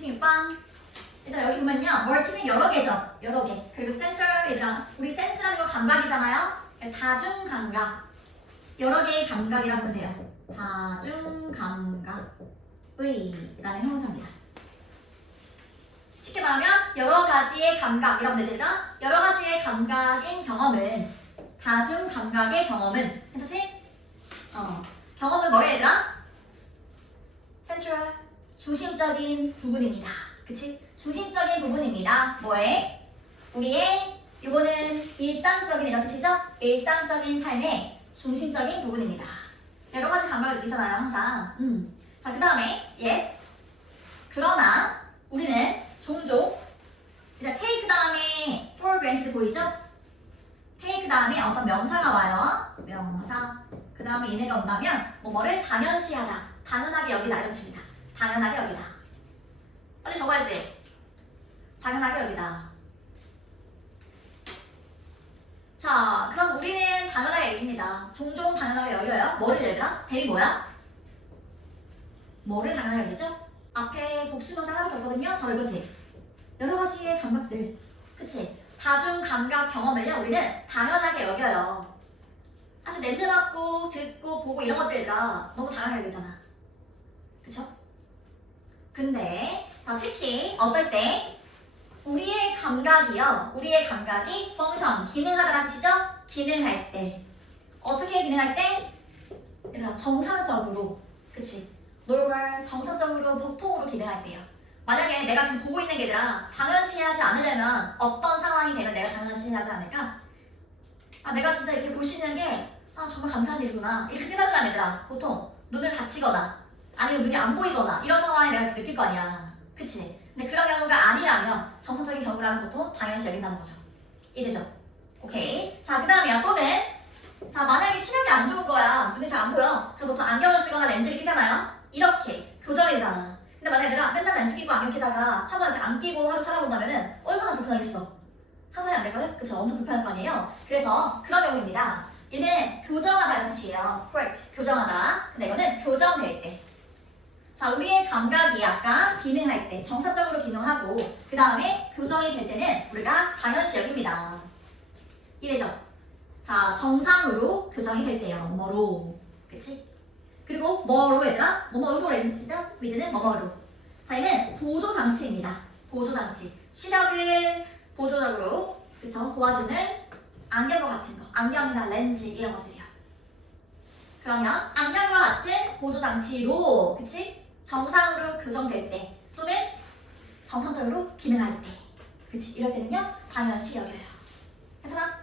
3층 6번. 얘들아 여기 보면요. 멀티는 여러 개죠. 여러 개. 그리고 센서 얘들아 우리 센스라는 거 감각이잖아요. 다중 감각. 여러 개의 감각이라고 하면 돼요. 다중 감각의 라는 형용사입니다. 쉽게 말하면 여러 가지의 감각이라고 하면 되잖아. 여러 가지의 감각인 경험은 다중 감각의 경험은 괜찮지? 경험은 뭐래 얘들아? 센트럴 중심적인 부분입니다. 그치? 중심적인 부분입니다. 뭐에? 우리의 이거는 일상적인 이런 뜻이죠? 일상적인 삶의 중심적인 부분입니다. 여러 가지 감각을 느끼잖아요, 항상. 자, 그 다음에 예. 그러나 우리는 종종 일단 take 다음에 for granted 보이죠? take 다음에 어떤 명사가 와요. 명사. 그 다음에 얘네가 온다면 뭐를 당연시하다. 당연하게 여기다 이런 뜻입니다. 당연하게 여기다. 빨리 적어야지. 당연하게 여기다. 자, 그럼 우리는 당연하게 여깁니다. 종종 당연하게 여겨요. 뭐를 얘들아? 대이 뭐야? 뭐를 당연하게 여기죠? 앞에 복수명사 하나밖에 없거든요. 바로 이거지. 여러 가지의 감각들. 그치? 다중 감각 경험을요. 우리는 당연하게 여겨요. 사실 냄새 맡고 듣고 보고 이런 것들이라 너무 당연하게 여기잖아. 그쵸? 근데 자 특히 어떨 때 우리의 감각이요. 우리의 감각이 펑션, 기능하다라는 뜻이죠? 기능할 때. 어떻게 기능할 때? 얘들아 정상적으로. 그치? 노멀, 정상적으로, 보통으로 기능할 때요. 만약에 내가 지금 보고 있는 게 얘들아 당연시하지 않으려면 어떤 상황이 되면 내가 당연시하지 않을까? 아 내가 진짜 이렇게 볼 수 있는 게 아 정말 감사한 일이구나. 이렇게 깨달으려면 얘들아 보통 눈을 다치거나 아니면 눈이 안 보이거나 이런 상황에 내가 느낄 거 아니야. 그치? 근데 그런 경우가 아니라면 정상적인 경우라면 보통 당연시 여긴다는 거죠. 이해되죠? 오케이. 자, 그 다음에 또는 자 만약에 시력이 안 좋은 거야. 눈이 잘 안 보여. 그럼 보통 안경을 쓰거나 렌즈를 끼잖아요. 이렇게 교정이 되잖아. 근데 만약에 내가 맨날 렌즈 끼고 안경 끼다가 한번 이렇게 안 끼고 하루 살아본다면은 얼마나 불편하겠어. 상상이 안 될까요? 그쵸? 엄청 불편할 거 아니에요? 그래서 그런 경우입니다. 얘는 교정하다는 뜻이에요. correct. 교정하다. 근데 이거는 교정될 때. 자, 우리의 감각이 약간 기능할 때, 정상적으로 기능하고 그 다음에 교정이 될 때는 우리가 당연시 여깁니다. 이해되죠? 자, 정상으로 교정이 될 때요. 뭐로. 그치? 그리고 뭐로 얘들아? 뭐뭐로 라는 뜻이죠? with는 뭐뭐로. 자, 얘는 보조장치입니다. 보조장치. 시력을 보조적으로 그쵸? 도와주는 안경과 같은 거. 안경이나 렌즈 이런 것들이요. 그러면 안경과 같은 보조장치로 그치? 정상으로 교정될 때 또는 정상적으로 기능할 때 그치? 이럴 때는요 당연시 여겨요. 괜찮아?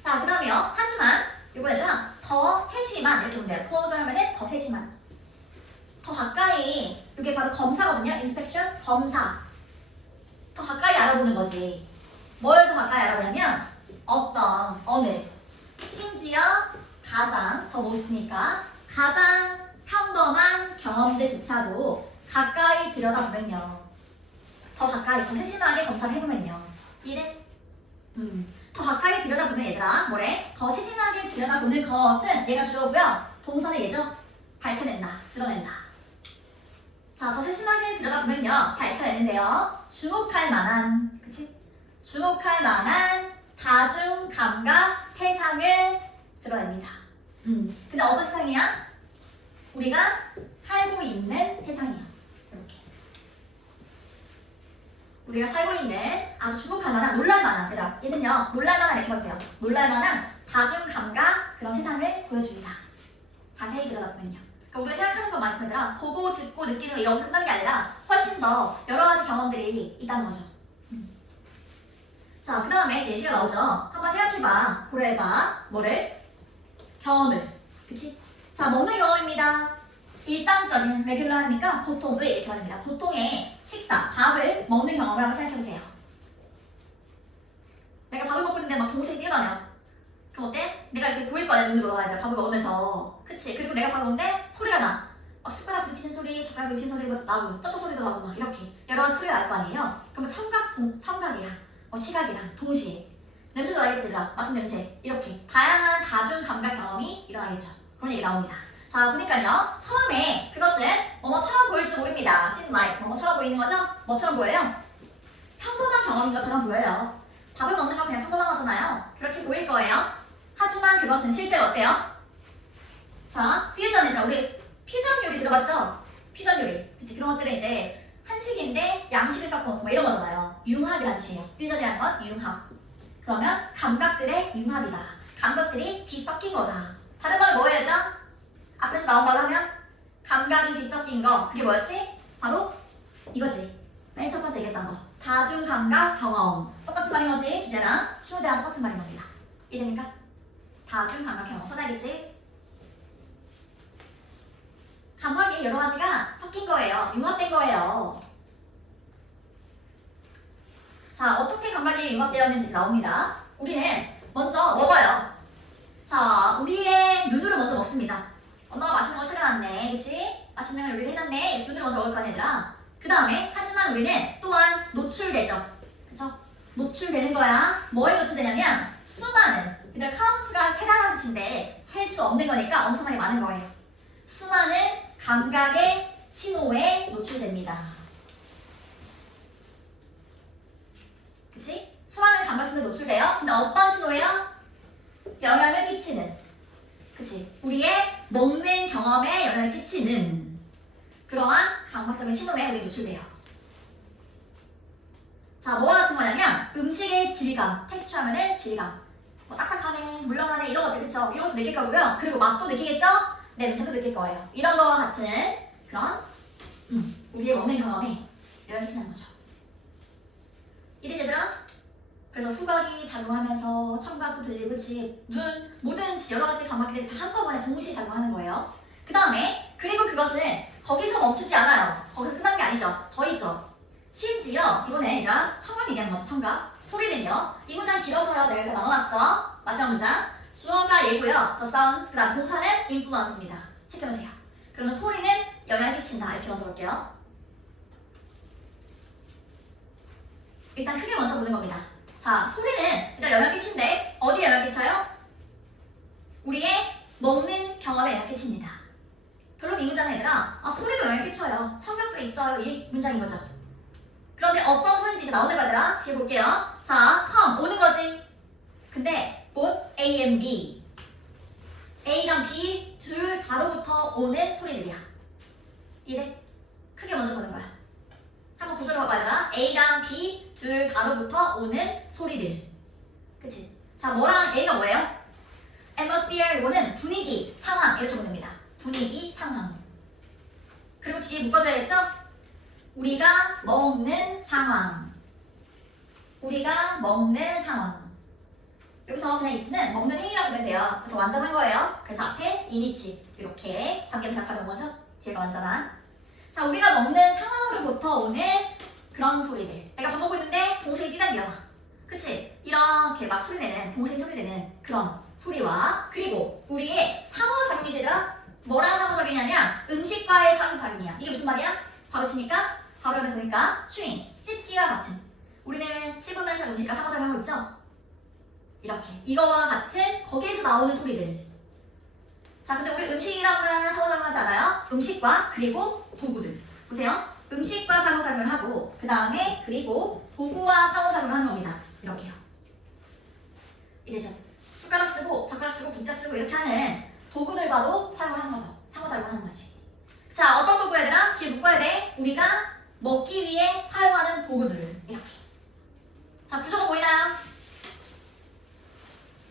자, 그 다음에요. 하지만 이거 얘들아 더 세심한 이렇게 보면 돼요. closer 하면은 더 세심한 더 가까이 이게 바로 검사거든요. inspection 검사 더 가까이 알아보는 거지. 뭘 더 가까이 알아보냐면 어떤 어느 심지어 가장 더 멋있으니까 가장 평범한 경험들조차도 가까이 들여다보면요. 더 가까이, 더 세심하게 검사를 해보면요. 이래? 더 가까이 들여다보면 얘들아, 뭐래? 더 세심하게 들여다보는 것은 얘가 주어고요. 동사는 얘죠? 밝혀낸다, 드러낸다. 자, 더 세심하게 들여다보면요. 밝혀내는데요. 주목할 만한, 그치? 주목할 만한 다중 감각 세상을 드러냅니다. 근데 어떤 세상이야? 우리가 살고 있는 세상이요. 이렇게. 우리가 살고 있는 아주 주목할 만한, 놀랄 만한, 얘는요, 놀랄 만한 이렇게 봐도 돼요. 놀랄 만한 다중 감각 그런 세상을 보여줍니다. 자세히 들여다보면요. 그러니까 우리가 생각하는 것만큼 얘들아, 보고, 듣고, 느끼는 거 이런 엄청난 게 아니라 훨씬 더 여러 가지 경험들이 있다는 거죠. 자, 그 다음에 예시가 나오죠. 한번 생각해봐. 고려해봐. 뭐를? 경험을. 그치? 자, 먹는 경험입니다. 일상적인 레귤러하니까 보통을 이렇게 말합니다. 보통의 식사, 밥을 먹는 경험을 한번 생각해보세요. 내가 밥을 먹고 있는데 막 동생이 뛰어다녀. 그럼 어때? 내가 이렇게 보일 거 아니야, 눈으로 밥을 먹으면서. 그치? 그리고 내가 밥을 먹는데 소리가 나. 막 숟가락 부딪히는 소리, 젓가락 부딪히는 소리도 나고, 쩝쩝 소리도 나고 막 이렇게 여러 가지 소리가 날 거 아니에요? 그러면 청각이랑 시각이랑 동시에 냄새도 나겠지, 맛은 냄새 이렇게 다양한 다중 감각 경험이 일어나겠죠. 그런 얘기 나옵니다. 자, 보니까요. 처음에 그것은 뭐뭐처럼 보일지도 모릅니다. seem like 뭐뭐처럼 보이는 거죠? 뭐처럼 보여요? 평범한 경험인 것처럼 보여요. 밥을 먹는 건 그냥 평범한 거잖아요. 그렇게 보일 거예요. 하지만 그것은 실제로 어때요? 자, 퓨전이라 우리 퓨전 요리 들어봤죠? 퓨전 요리. 그치? 그런 것들은 이제 한식인데 양식을 섞어 뭐 이런 거잖아요. 융합이라는 뜻이에요. 퓨전이라는 건 융합. 그러면 감각들의 융합이다. 감각들이 뒤섞인 거다. 다른 말은 뭐예요, 얘들아? 앞에서 나온 말로 하면 감각이 뒤섞인 거. 그게 뭐였지? 바로 이거지. 맨 첫 번째 얘기했던 거. 다중감각 경험. 똑같은 말인 거지. 주제랑 키워드랑 똑같은 말인 겁니다. 이해됩니까? 다중감각 경험. 써놔야겠지? 감각이 여러 가지가 섞인 거예요. 융합된 거예요. 자, 어떻게 감각이 융합되었는지 나옵니다. 우리는 먼저 먹어요. 자, 우리의 눈으로 먼저 먹습니다. 엄마가 맛있는 걸 차려놨네. 그치? 맛있는 걸 요리를 해놨네. 눈으로 먼저 먹을 거 아니라. 그 다음에 하지만 우리는 또한 노출되죠. 그쵸? 노출되는 거야. 뭐에 노출되냐면 수많은, 얘들 카운트가 세다라는 뜻인데 셀 수 없는 거니까 엄청나게 많은 거예요. 수많은 감각의 신호에 노출됩니다. 그치? 수많은 감각 신호에 노출돼요. 근데 어떤 신호예요? 영향을 끼치는. 그치? 우리의 먹는 경험에 영향을 끼치는 그러한 감각적인 신호에 우리 노출돼요. 자, 뭐와 같은 거냐면 음식의 질감, 텍스처하면은 질감. 뭐 딱딱하네, 물렁하네 이런 것들 그쵸? 이런 것도 느낄 거고요. 그리고 맛도 느끼겠죠? 냄새도 느낄 거예요. 이런 거와 같은 그런 우리의 먹는 경험에 영향을 끼치는 거죠. 이해되시더라? 그래서 후각이 작용하면서 청각도 들리고 그치? 눈, 모든 여러 가지 감각들이 다 한꺼번에 동시에 작용하는 거예요. 그 다음에 그리고 그것은 거기서 멈추지 않아요. 거기서 끝나는 게 아니죠. 더 있죠. 심지어 이번에 얘들아 청각 얘기하는 거죠. 청각. 소리는요. 이 문장 길어서요. 내가 일단 나눠놨어. 마지막 문장. 주어가 얘고요. the sounds. 그 다음 동사는 influence입니다. 체크해보세요. 그러면 소리는 영향을 끼친다. 이렇게 먼저 볼게요. 일단 크게 먼저 보는 겁니다. 자, 소리는 일단 영향을 끼친데 어디에 영향을 끼쳐요? 우리의 먹는 경험에 영향을 끼칩니다. 결론 이 문장은 얘들아 소리도 영향을 끼쳐요. 청각도 있어요. 이 문장인 거죠. 그런데 어떤 소리인지 이제 나오는 거더라. 뒤에 볼게요. 자, come 오는 거지. 근데 both A and B A랑 B 둘 다로부터 오는 소리들이야. 이래 크게 먼저 보는 거야. 한번 구조를 봐봐야 되나? A랑 B 둘 다로부터 오는 소리들. 그치? 자, 뭐랑 A가 뭐예요? atmosphere 이거는 분위기, 상황 이렇게 보면 됩니다. 분위기, 상황. 그리고 뒤에 묶어줘야겠죠? 우리가 먹는 상황. 우리가 먹는 상황. 여기서 그냥 이트는 먹는 행위라고 보면 돼요. 그래서 완전한 거예요. 그래서 앞에 이니치 이렇게 관계부사하는 거죠. 뒤에가 완전한. 자, 우리가 먹는 상황으로부터 오는 그런 소리들. 내가 밥 먹고 있는데 동생이 뛰다니요. 그치? 이렇게 막 소리 내는, 동생이 소리 내는 그런 소리와 그리고 우리의 상호작용이지라 뭐랑 상호작용이냐면 음식과의 상호작용이야. 이게 무슨 말이야? 바로 치니까 바로 하는 거니까 chewing, 씹기와 같은. 우리는 씹으면서 음식과 상호작용하고 있죠? 이렇게. 이거와 같은 거기에서 나오는 소리들. 자, 근데 우리 음식이랑만 상호작용하지 않아요? 음식과 그리고 도구들. 보세요. 음식과 상호작용을 하고 그 다음에 그리고 도구와 상호작용을 하는 겁니다. 이렇게요. 이래죠. 숟가락 쓰고 젓가락 쓰고 국자 쓰고 이렇게 하는 도구들과도 사용을 하는 거죠. 상호작용하는 거지. 자, 어떤 도구 얘들아? 뒤에 묶어야 돼. 우리가 먹기 위해 사용하는 도구들. 이렇게. 자, 구조가 보이나요?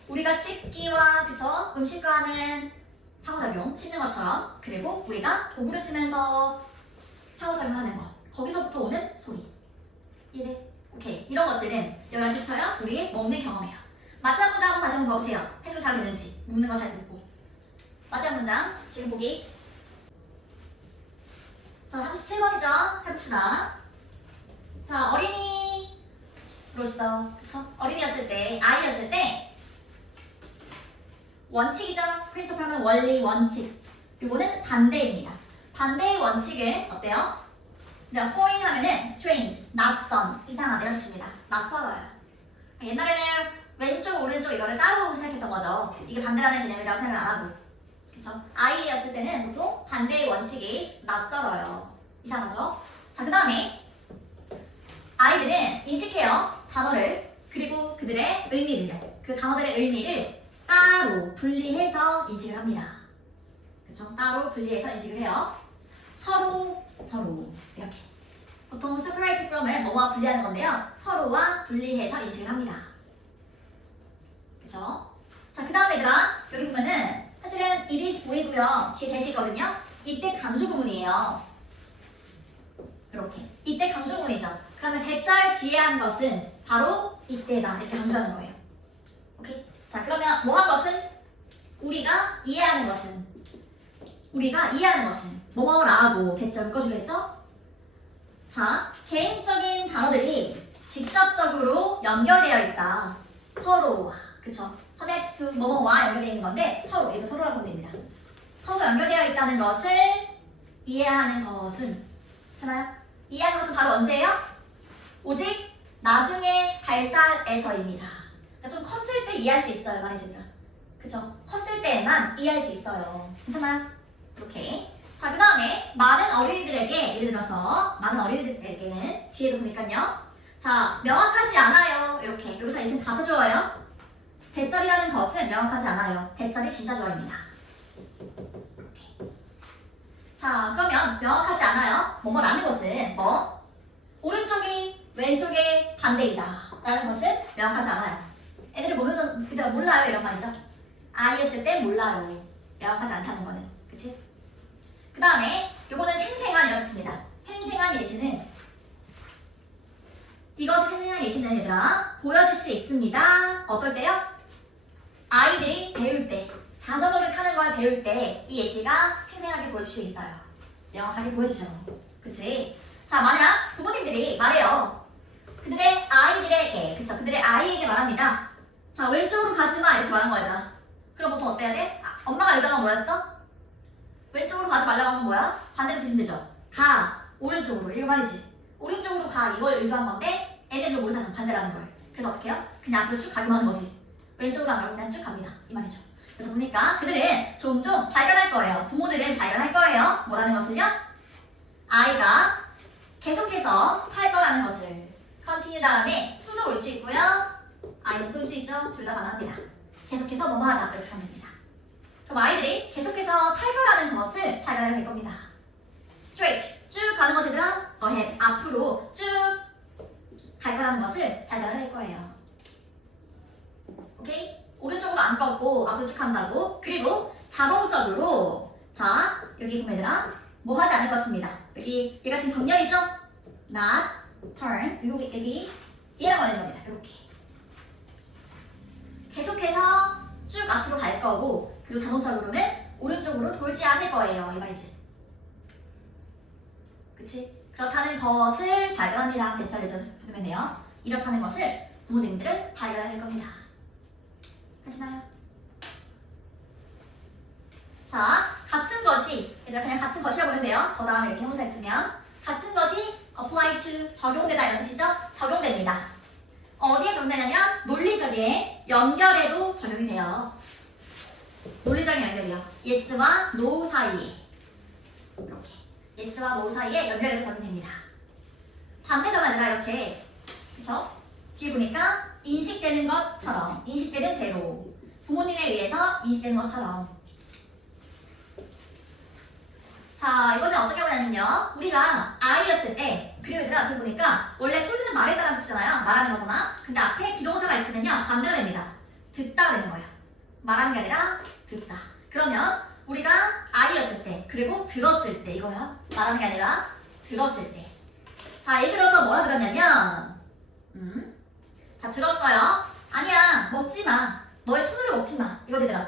우리가 씹기와 그쵸? 음식과 하는 상호작용, 씹는 것처럼. 그리고 우리가 도구를 쓰면서 상호작용하는 것. 거기서부터 오는 소리. 이해? 오케이. 이런 것들은 영향을 끼쳐요. 우리의 먹는 경험이에요. 마지막 문장 한번 다시 한번 봐보세요. 해석 잘 되는지. 묻는 거 잘 듣고. 마지막 문장. 지금 보기. 자, 37번이죠. 해봅시다. 자, 어린이로서, 그쵸? 어린이였을 때, 아이였을 때, 원칙이죠? 프린시플은 원리, 원칙. 이거는 반대입니다. 반대의 원칙은 어때요? foreign 하면은 strange, 낯선, 이상하다 이런 뜻입니다. 낯설어요. 옛날에는 왼쪽, 오른쪽 이거를 따로 생각했던 거죠. 이게 반대라는 개념이라고 생각을 안 하고. 그쵸? I였을 때는 보통 반대의 원칙이 낯설어요. 이상하죠? 자, 그 다음에 아이들은 인식해요. 단어를. 그리고 그들의 의미를요. 그 단어들의 의미를 따로 분리해서 인식을 합니다. 그쵸? 따로 분리해서 인식을 해요. 서로 이렇게. 보통 separate from은 뭐와 분리하는 건데요. 서로와 분리해서 인식을 합니다. 그쵸? 자, 그 다음에 얘들아, 여기 보면은 사실은 it is 보이고요. 뒤에 대시 있거든요. 이때 강조 구문이에요. 이렇게. 이때 강조 구문이죠. 그러면 대절 뒤에 한 것은 바로 이때다. 이렇게 강조하는 거예요. 오케이? 자, 그러면 뭐 한 것은? 우리가 이해하는 것은 뭐뭐라고 대절 묶어주겠죠? 자, 개인적인 단어들이 직접적으로 연결되어 있다. 서로와, 그쵸? connect to 뭐뭐와 연결되어 있는 건데 서로, 얘도 서로라고 하면 됩니다. 서로 연결되어 있다는 것을 이해하는 것은, 괜찮아요? 이해하는 것은 바로 언제예요? 오직 나중에 발달해서입니다. 그러니까 좀 컸을 때 이해할 수 있어요, 말이죠. 그쵸? 컸을 때만 이해할 수 있어요. 괜찮아요? 이렇게. 자, 그 다음에 많은 어린이들에게, 예를 들어서 많은 어린이들에게는 뒤에도 보니까요. 자, 명확하지 않아요. 이렇게. 여기서 있으면 다 좋아요. 대절이라는 것은 명확하지 않아요. 대절이 진짜 좋아입니다. 이렇게. 자, 그러면 명확하지 않아요. 뭐뭐라는 것은 뭐? 오른쪽이 왼쪽의 반대이다 라는 것은 명확하지 않아요. 애들이 몰라요 이런 말이죠. 아이였을 때 몰라요. 명확하지 않다는 거는. 그치? 그 다음에 요거는 생생한 이런 뜻입니다. 생생한 예시는 이것이 생생한 예시는 얘들아 보여질 수 있습니다. 어떨 때요? 아이들이 배울 때, 자전거를 타는 걸 배울 때 이 예시가 생생하게 보여질 수 있어요. 명확하게 보여지죠. 그치? 자, 만약 부모님들이 말해요. 그들의 아이들에게, 그쵸? 그들의 아이에게 말합니다. 자, 왼쪽으로 가지마 이렇게 말한 거야. 그럼 보통 어때야 돼? 엄마가 의도한 건 뭐였어? 왼쪽으로 가지 말라고 하면 뭐야? 반대로 드시면 되죠. 가, 오른쪽으로 이거 말이지. 오른쪽으로 가 이걸 의도한 건데 애들도 모르잖아 반대라는 걸. 그래서 어떻게 해요? 그냥 앞으로 쭉 가기만 하는 거지. 왼쪽으로 안 가고 그냥 쭉 갑니다. 이 말이죠. 그래서 보니까 그들은 종종 발견할 거예요. 부모들은 발견할 거예요. 뭐라는 것을요? 아이가 계속해서 할 거라는 것을. continue 다음에 to도 올 수 있고요. ING도 올 수 있죠. 둘 다 가능합니다. 계속해서 뭐뭐하다 이렇게 하면 됩니다. 그럼 아이들이 계속해서 탈 거라는 것을 발견하게 될 겁니다. straight 쭉 가는 것이든 ahead 앞으로 쭉 갈 거라는 것을 발견하게 될 거예요. 오케이? 오른쪽으로 안 꺾고 앞으로 쭉 간다고. 그리고 자동적으로 자 여기 보면 얘들아 뭐 하지 않을 것입니다. 여기 얘가 지금 병렬이죠? not turn 여기 얘라고 하는 겁니다. 이렇게 계속해서 쭉 앞으로 갈 거고 그리고 자동적으로는 오른쪽으로 돌지 않을 거예요. 이 말이지. 그치? 그렇다는 것을 발견합니다. 대처를 해주면 돼요. 이렇다는 것을 부모님들은 발견할 겁니다. 하시나요? 자, 같은 것이 얘들아 그냥 같은 것이라고 보면 돼요. 더 다음에 이렇게 형용사 있으면 같은 것이 apply to 적용되다 이런 뜻이죠? 적용됩니다. 어디에 적용되냐면 논리적인 연결에도 적용이 돼요. 논리적인 연결이요. yes와 no 사이에 이렇게 yes와 no 사이에 연결해도 적용됩니다. 반대잖아 내가 이렇게 그쵸? 뒤에 보니까 인식되는 것처럼 인식되는 대로 부모님에 의해서 인식되는 것처럼 자 이번에 어떻게 보냐면요 우리가 아이였을 때 그리고 얘들아 앞에 보니까 원래 홀드는 말했다는 뜻이잖아요. 말하는 거잖아. 근데 앞에 비동사가 있으면요 반대가 됩니다. 듣다 되는 거예요. 말하는 게 아니라 듣다. 그러면 우리가 아이였을 때 그리고 들었을 때 이거야. 말하는 게 아니라 들었을 때. 자 예를 들어서 뭐라 들었냐면 자 들었어요. 아니야 먹지 마. 너의 손으로 먹지 마. 이거지 얘들아.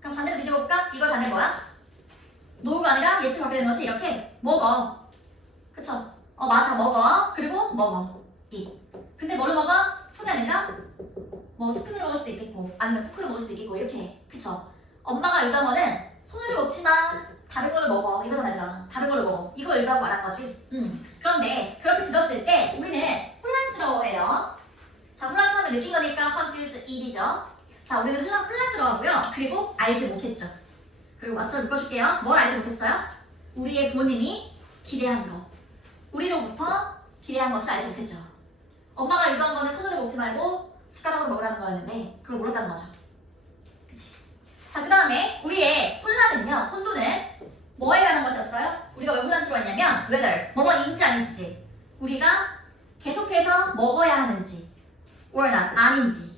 그럼 반대로 뒤집어 볼까? 이걸 반대 뭐야? 노가 아니라 예측 그렇게 되는 것이 이렇게 먹어. 그쵸? 맞아 먹어. 그리고 먹어. eat. 근데 뭘로 먹어? 손이 아니라 뭐 스푼으로 먹을 수도 있겠고 아니면 포크로 먹을 수도 있겠고 이렇게. 그쵸? 엄마가 의도한 거는 손으로 먹지 마. 다른 걸로 먹어. 이거잖아 얘들아. 다른 걸로 먹어. 이걸 의도하고 말한 거지. 그런데 그렇게 들었을 때 우리는 혼란스러워해요. 자 혼란스러우면 느낀 거니까 confuse, it이죠. 자 우리는 혼란스러워하고요. 그리고 알지 못했죠. 그리고 맞춰 묶어줄게요. 뭘 알지 못했어요? 우리의 부모님이 기대한 것. 우리로부터 기대한 것을 알지 못했죠. 엄마가 유도한 거는 손으로 먹지 말고 숟가락으로 먹으라는 거였는데 그걸 몰랐다는 거죠. 그치? 자, 그 다음에 우리의 혼란은요. 혼돈은 뭐에 관한 것이었어요? 우리가 왜 혼란스러웠냐면 whether, 뭐뭐인지 아닌지, 우리가 계속해서 먹어야 하는지 or not, 아닌지.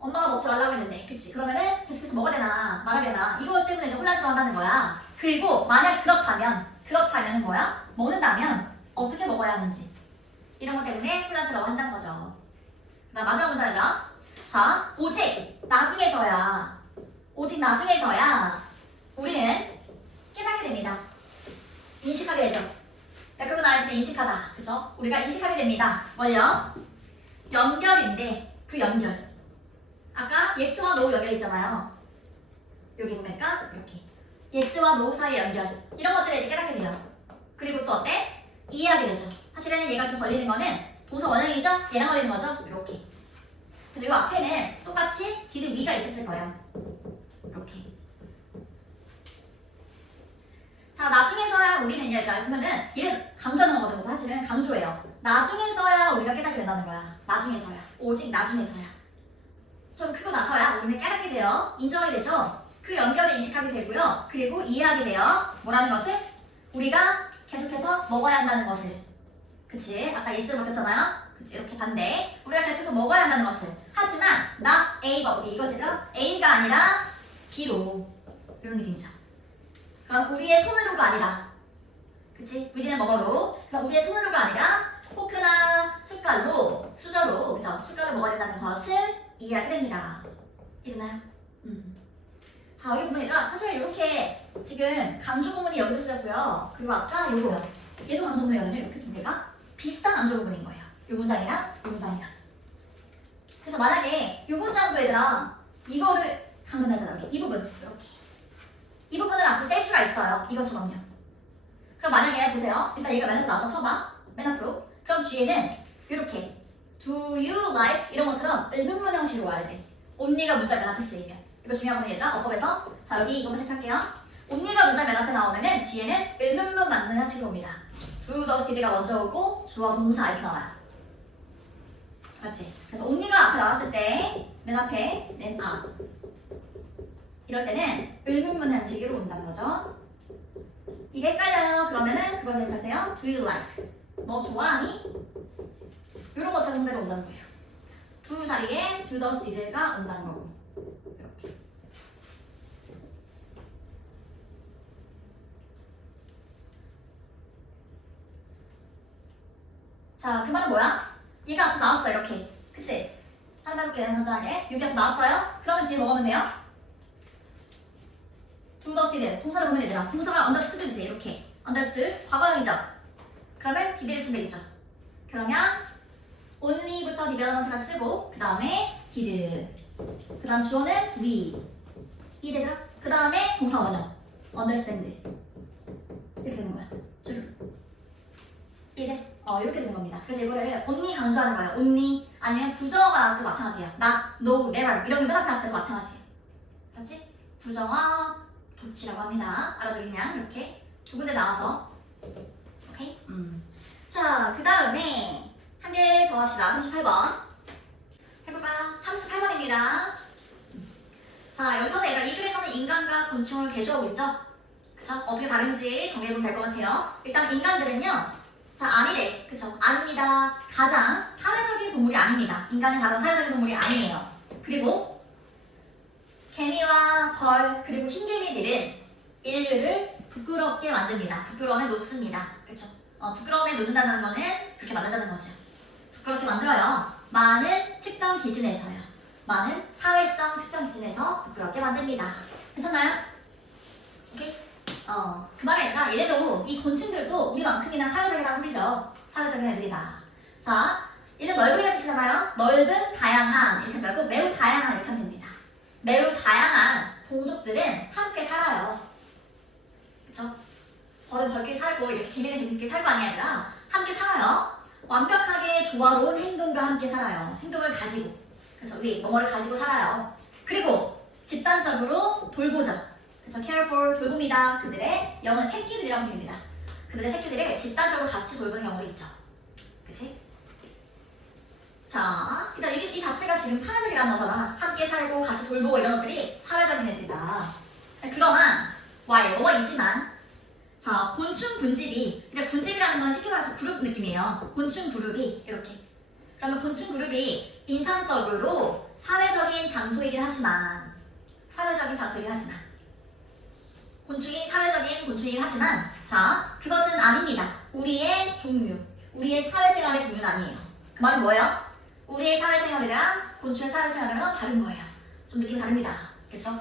엄마가 먹지 말라고 했는데, 그치? 그러면은 계속해서 먹어야 되나 말아야 되나 이거 때문에 이제 혼란스러워한다는 거야. 그리고 만약 그렇다면은 뭐야? 먹는다면 어떻게 먹어야 하는지 이런 것 때문에 혼란스러워한다는 거죠. 그다음 마지막 문제입니다. 자, 오직 나중에서야 우리는 깨닫게 됩니다. 인식하게 되죠. 그거 나왔을 때 인식하다, 그죠? 우리가 인식하게 됩니다. 뭘요? 연결인데 그 연결. 아까 yes와 no 연결 있잖아요. 여기 보니까 이렇게 yes와 no 사이의 연결. 이런 것들을 이제 깨닫게 돼요. 그리고 또 어때? 이해하게 되죠. 사실은 얘가 지금 걸리는 거는 동사 원형이죠? 얘랑 걸리는 거죠? 이렇게. 그래서 이 앞에는 똑같이 did we가 있었을 거예요. 이렇게. 자, 나중에서야 우리는요, 그러면은 얘를 강조하는 거거든요. 사실은 강조해요. 나중에서야 우리가 깨닫게 된다는 거야. 나중에서야. 오직 나중에서야. 좀 크고 나서야 우리는 깨닫게 돼요. 인정하게 되죠. 그 연결을 인식하게 되고요. 그리고 이해하게 돼요. 뭐라는 것을? 우리가 계속해서 먹어야 한다는 것을. 그치? 아까 예스를 먹혔잖아요. 그치? 이렇게 반대. 우리가 계속해서 먹어야 한다는 것을. 하지만 not A가 이거지요? A가 아니라 B로. 이런 느낌이죠. 그럼 우리의 손으로가 아니라, 그치? with는 뭐뭐로. 그럼 우리의 손으로가 아니라 포크나 숟갈로, 수저로, 그죠? 숟갈을 먹어야 된다는 것을 이해하게 됩니다. 이해되나요? 자, 여기 보면 얘들아, 사실 이렇게 지금 강조 부분이 여기도 쓰였고요. 그리고 아까 요거요. 얘도 강조 부분이거든요. 이렇게 두 개가 비슷한 강조 부분인 거예요. 요 문장이랑 요 문장이랑. 그래서 만약에 요 문장도 얘들아, 이거를 강조하잖아. 이 부분, 이렇게. 이 부분을 앞으로 뗄 수가 있어요. 이것처럼요. 그럼 만약에 보세요. 일단 얘가 맨 앞으로 나와서 쳐봐. 맨 앞으로. 그럼 뒤에는 이렇게 Do you like? 이런 것처럼 의문문 형식으로 와야 돼. only가 문자 맨 앞에 쓰이면. 이거 중요한 건 얘들아. 어법에서. 자, 여기 이것만 체크할게요. only가 문자 맨 앞에 나오면은 뒤에는 의문문 만드는 형식으로 옵니다. do, does, did가 먼저 오고 주어, 동사 이렇게 나와요. 그렇지? 그래서 only가 앞에 나왔을 때 맨 앞에 맨 앞. 이럴 때는 의문문 형식으로 온다는 거죠. 이게 헷갈려요. 그러면은 그걸 생각하세요. Do you like? 너 좋아하니? 이런 것처럼 상대로 온다는 거예요. do 자리에 do, does, did가 온다는 거고. 이렇게. 자, 그 말은 뭐야? 얘가 앞에 나왔어, 이렇게. 그치? 하나 해볼게, 간단하게. 여기 앞에 나왔어요? 그러면 뒤에 뭐가 오면 돼요? do, does, did. 동사를 보면 얘들아. 동사가 understood지, 이렇게. understood, 과거형이죠. 그러면 did를 쓰면 되죠. 그러면 only부터 development까지 쓰고 그 다음에 did. 그 다음 주어는 we. 이해되더라? 그 다음에 동사 원형. understand. 이렇게 되는 거야. 쭈르. 이해돼? 이렇게 되는 겁니다. 그래서 이거를 only 강조하는 거예요. only. 아니면 부정어가 나왔을 때도 마찬가지예요. not, no, never. 이런 게 맨 앞에 나왔을 때도 마찬가지예요. 그렇지? 부정어, 도치라고 합니다. 알아도 그냥 이렇게 두 군데 나와서. 오케이? 자, 그 다음에 한 개 더 합시다. 38번. 해볼까요? 38번입니다. 자, 여기서는 얘가 이 글에서는 인간과 곤충을 개조하고 있죠? 그쵸? 어떻게 다른지 정리해보면 될 것 같아요. 일단 인간들은요. 자, 아니래. 그쵸? 아닙니다. 가장 사회적인 동물이 아닙니다. 인간은 가장 사회적인 동물이 아니에요. 그리고 개미와 벌, 그리고 흰개미들은 인류를 부끄럽게 만듭니다. 부끄러움에 놓습니다. 그쵸? 부끄러움에 놓는다는 거는 그렇게 만든다는 거죠. 부끄럽게 만들어요. 많은 측정 기준에서요. 많은 사회성 측정 기준에서 부끄럽게 만듭니다. 괜찮나요? 오케이? 그 말이 아니라 얘네도 이 곤충들도 우리만큼이나 사회적이라는 소리죠. 사회적인 애들이다. 자, 얘는 넓은이라는 뜻이잖아요. 넓은, 다양한 이렇게 하지 말고 매우 다양한 이렇게 하면 됩니다. 매우 다양한 동족들은 함께 살아요. 그쵸? 벌은 벌끼리 살고 이렇게 개미는 개미끼리 살고 아니라 함께 살아요. 완벽하게 조화로운 행동과 함께 살아요. 행동을 가지고. 그래서 뭐뭐를 가지고 살아요. 그리고 집단적으로 돌보죠. 그쵸? care for 돌봅니다. 그들의 영은 새끼들이라고 부릅니다. 그들의 새끼들을 집단적으로 같이 돌보는 경우가 있죠. 그치? 자, 일단 이 자체가 지금 사회적이라는 거잖아. 함께 살고 같이 돌보고 이런 것들이 사회적인 애들이다. 그러나 뭐이지만 자, 곤충 군집이 이제 군집이라는 건 쉽게 말해서 그룹 느낌이에요. 곤충 그룹이 이렇게. 그러면 곤충 그룹이 인상적으로 사회적인 장소이긴 하지만 곤충이 사회적인 곤충이긴 하지만 자, 그것은 아닙니다. 우리의 종류, 우리의 사회생활의 종류는 아니에요. 그 말은 뭐예요? 우리의 사회생활이랑 곤충의 사회생활이랑 다른 거예요. 좀 느낌이 다릅니다. 그렇죠?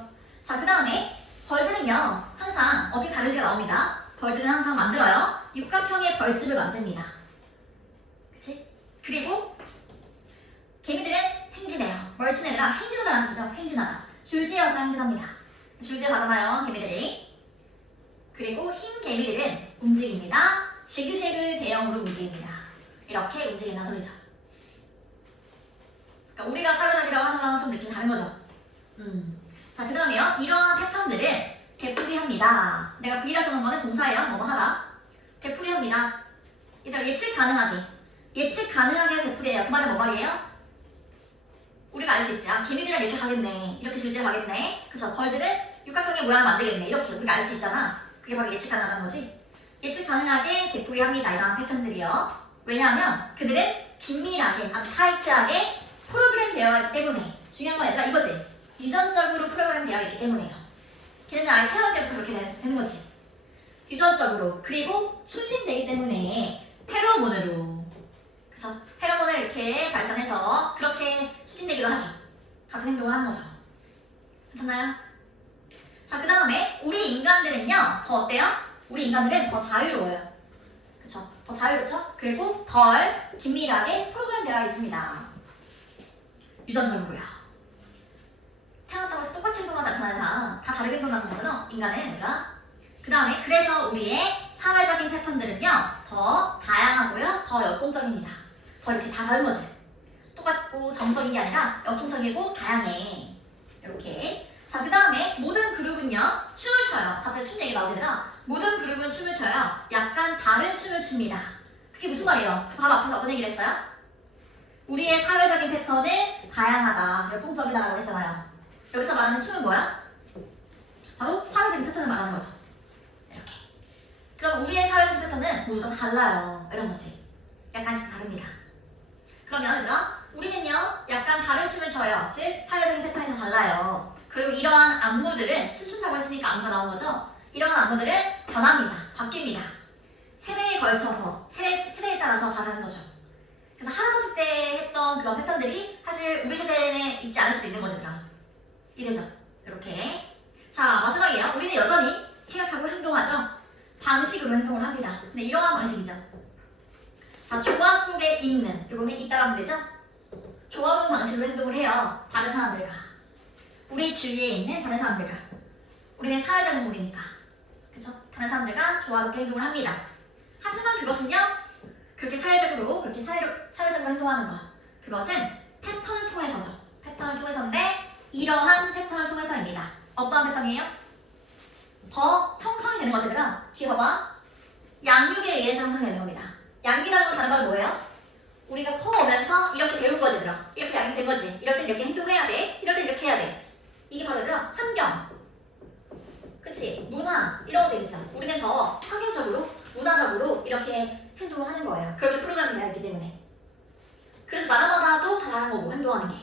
자, 그 다음에 벌들은요 항상 어떻게 다른지가 나옵니다. 벌들은 항상 만들어요. 육각형의 벌집을 만듭니다. 그치? 그리고 개미들은 행진해요. 멀친 애들아 행진하다는 뜻이죠. 행진하다. 줄지어서 행진합니다. 줄지어 가잖아요. 개미들이. 그리고 흰 개미들은 움직입니다. 지그재그 대형으로 움직입니다. 이렇게 움직인다는 소리죠. 그러니까 우리가 사회적이라고 하는 거랑 좀 느낌이 다른 거죠. 자, 그 다음에요. 이러한 패턴들은 되풀이합니다. 내가 V라 써놓은 거는 동사예요. 뭐뭐 하다. 되풀이합니다. 일단 예측 가능하게 되풀이해요. 그 말은 뭐 말이에요? 우리가 알 수 있지. 아, 개미들은 이렇게 가겠네. 이렇게 줄지어 가겠네. 그쵸? 벌들은 육각형의 모양을 만들겠네. 이렇게 우리가 알 수 있잖아. 그게 바로 예측 가능한 거지. 예측 가능하게 되풀이합니다. 이러한 패턴들이요. 왜냐하면 그들은 긴밀하게, 아주 타이트하게 프로그램 되어 있기 때문에. 중요한 건 얘들아 이거지. 유전적으로 프로그램 되어 있기 때문에요. 걔네는 아예 태어날 때부터 그렇게 되는 거지. 유전적으로. 그리고 추진되기 때문에 페로몬으로. 그쵸? 페로몬을 이렇게 발산해서 그렇게 추진되기도 하죠. 같은 행동을 하는 거죠. 괜찮나요? 자, 그 다음에 우리 인간들은요 더 어때요? 우리 인간들은 더 자유로워요. 그쵸? 더 자유롭죠? 그리고 덜 긴밀하게 프로그램 되어 있습니다. 유전적으로요. 태어났다고 해서 똑같이 행동하지 않잖아요. 다 다르게 행동하는 거잖아. 인간은 얘들아. 그 다음에 그래서 우리의 사회적인 패턴들은요 더 다양하고요 더 역동적입니다. 더 이렇게 다 다른 거지. 똑같고 정적인 게 아니라 역동적이고 다양해. 이렇게. 자, 그 다음에 모든 그룹은요 춤을 춰요. 갑자기 춤 얘기 나오지더라. 모든 그룹은 춤을 춰요. 약간 다른 춤을 춥니다. 그게 무슨 말이에요? 그 바로 앞에서 어떤 얘기를 했어요? 우리의 사회적인 패턴은 다양하다, 역동적이다라고 했잖아요. 여기서 말하는 춤은 뭐야? 바로 사회적인 패턴을 말하는 거죠. 이렇게. 그럼 우리의 사회적인 패턴은 모두 다 달라요. 이런 거지. 약간씩 다릅니다. 그러면 얘들아, 우리는요 약간 다른 춤을 춰요. 즉 사회적인 패턴이 다 달라요. 그리고 이러한 안무들은 춤춘다고 했으니까 안무가 나온 거죠. 이러한 안무들은 변합니다. 바뀝니다. 세대에 걸쳐서 세대에 따라서 다 다른 거죠. 그래서 할아버지 때 했던 그런 패턴들이 사실 우리 세대에는 있지 않을 수도 있는 거죠. 이래죠. 이렇게. 자, 마지막이에요. 우리는 여전히 생각하고 행동하죠. 방식으로 행동을 합니다. 근데 이러한 방식이죠. 자, 조화 속에 있는, 요거는 있다가 하면 되죠? 조화로운 방식으로 행동을 해요. 다른 사람들과. 우리 주위에 있는 다른 사람들과. 우리는 사회적인 동물이니까. 그쵸? 다른 사람들과 조화롭게 행동을 합니다. 하지만 그것은요, 그렇게 사회적으로 행동하는 거. 그것은 패턴을 통해서죠. 패턴을 통해서인데, 이러한 패턴을 통해서입니다. 어떠한 패턴이에요? 더 형성이 되는 것이더라. 뒤에 봐봐. 양육에 의해서 형성이 되는 겁니다. 양육이라는 건 다른 말은 뭐예요? 우리가 커오면서 이렇게 배운 거지더라. 이렇게 양육된 거지. 이럴 땐 이렇게 행동해야 돼. 이럴 땐 이렇게 해야 돼. 이게 바로 얘들아 환경. 그치? 문화 이런 거 되겠죠. 우리는 더 환경적으로, 문화적으로 이렇게 행동을 하는 거예요. 그렇게 프로그램이 되어 있기 때문에. 그래서 나라마다도 다 다른 거고 행동하는 게.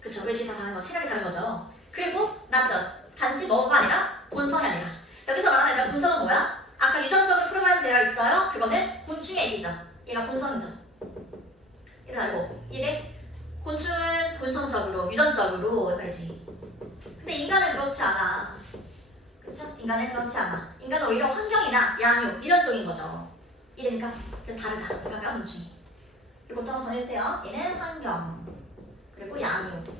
그쵸? 외식이 다 다른 거, 생각이 다른 거죠. 그리고 단지 뭐가 아니라 본성이 아니라. 여기서 말하는 애들 본성은 뭐야? 아까 유전적으로 프로그램 되어 있어요. 그거는 곤충의 얘기죠. 얘가 본성이죠. 얘들아 이거 이게 곤충은 본성적으로, 유전적으로 말이지. 근데 인간은 그렇지 않아. 그쵸? 인간은 그렇지 않아. 인간은 오히려 환경이나 양육 이런 쪽인 거죠. 이러니까 그래서 다르다. 인간과 곤충이. 이것도 한번 정해주세요. 얘는 환경 그리고 양육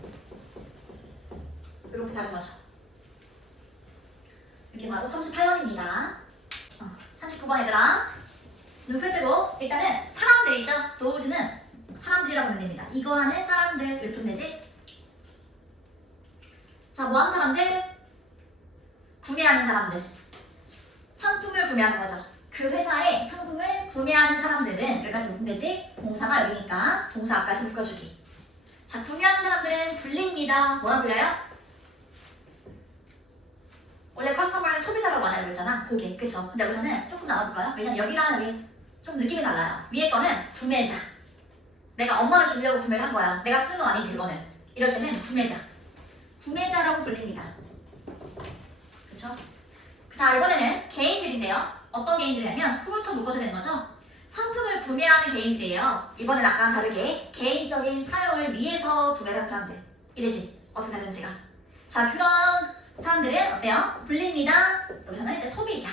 이렇게 다른 거죠. 이게 바로 38번입니다. 39번 얘들아 눈 풀뜨고 일단은 사람들이죠. 노우즈는 사람들이라고 하면 됩니다. 이거 하는 사람들 이렇게 하면 되지. 자, 뭐 하는 사람들? 구매하는 사람들. 상품을 구매하는 거죠. 그 회사의 상품을 구매하는 사람들은 여기까지 묶으면 되지? 동사가 여기니까 동사 앞까지 묶어주기. 자, 구매하는 사람들은 불립니다. 뭐라 불려요? 원래 커스터머는 소비자라고 말하려고 했잖아. 고객. 그쵸? 근데 여기서는 조금 나눠볼까요? 왜냐면 여기랑 여기 좀 느낌이 달라요. 위에 거는 구매자. 내가 엄마를 주려고 구매를 한 거야. 내가 쓰는 건 아니지, 이거는. 이럴 때는 구매자. 구매자라고 불립니다. 그쵸? 자, 이번에는 개인들인데요. 어떤 개인들이냐면 후부터 묶어서 되는 거죠. 상품을 구매하는 개인들이에요. 이번엔 아까랑 다르게 개인적인 사용을 위해서 구매를 하는 사람들. 이래지? 어떻게 다른지가. 자, 그런 사람들은 어때요? 불립니다. 여기서는 이제 소비자.